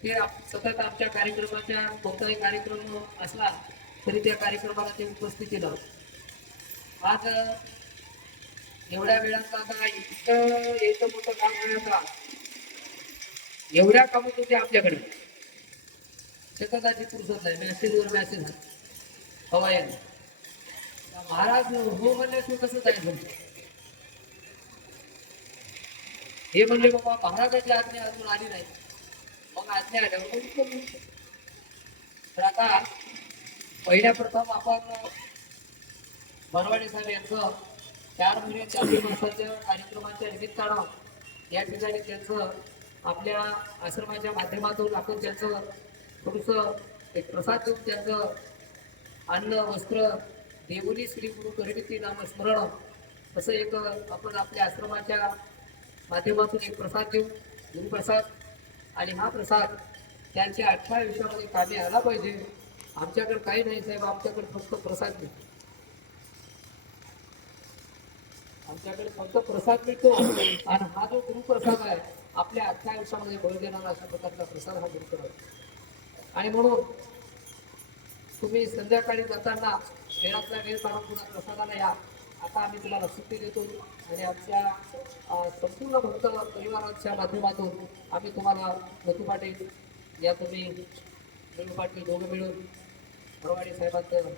ते सतत आमच्या कार्यक्रमाच्या कोणताही कार्यक्रम असला तरी त्या कार्यक्रमाला ते उपस्थित केलं आज एवढ्या वेळात आता इतकं यायचं मोठं काम आहे एवढ्या कामात होते आपल्याकडे शकताची पुरुषच आहे मॅसेजवर मॅसेज हवा याने महाराज हो म्हणल्याशिवाय कसं जायचं हे म्हणले बाबा महाराजाची आज्ञा अजून आली नाही मग आज्ञा तर आता पहिल्या प्रथम आपण बरवाडे साहेब यांचं चार महिने चार कार्यक्रमाच्या निमित्तानं या ठिकाणी त्यांचं आपल्या आश्रमाच्या माध्यमातून आपण त्यांचं थोडंसं एक प्रसाद देऊन त्यांचं अन्न वस्त्र देवली श्री गुरु गरिबीती नाम स्मरण असं एक आपण आपल्या आश्रमाच्या माध्यमातून एक प्रसाद देऊ गुरुप्रसाद आणि हा प्रसाद त्यांच्या अठरा आयुष्यामध्ये कामी आला पाहिजे. आमच्याकडे काही नाही साहेब आमच्याकडे फक्त प्रसाद मिळतो. आमच्याकडे फक्त प्रसाद मिळतो आणि हा जो गुरुप्रसाद आहे आपल्या अठरा आयुष्यामध्ये बळ देणारा अशा प्रकारचा प्रसाद हा गुरुप्रसाद आणि म्हणून तुम्ही संध्याकाळी जाताना वेळातला वेळ काढून पुन्हा प्रसादाला या. आता आम्ही तुला सुट्टी देतो आणि आमच्या संपूर्ण भक्त परिवाराच्या माध्यमातून आम्ही तुम्हाला नतू पाटील या तुम्ही मिळू पाटील दोघं मिळून भरवाडी साहेबांचं